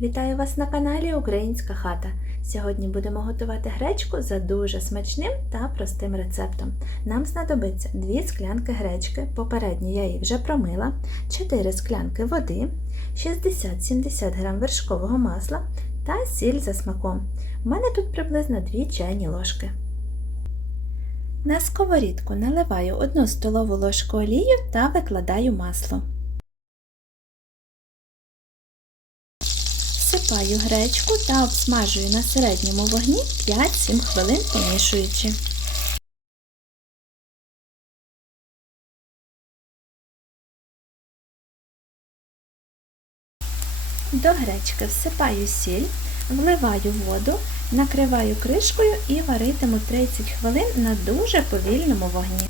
Вітаю вас на каналі Українська хата. Сьогодні будемо готувати гречку за дуже смачним та простим рецептом. Нам знадобиться 2 склянки гречки, попередньо я її вже промила, 4 склянки води, 60-70 г вершкового масла та сіль за смаком. У мене тут приблизно 2 чайні ложки. На сковорідку наливаю 1 столову ложку олію та викладаю масло. Всипаю гречку та обсмажую на середньому вогні 5-7 хвилин помішуючи. До гречки всипаю сіль, вливаю воду, накриваю кришкою і варитиму 30 хвилин на дуже повільному вогні.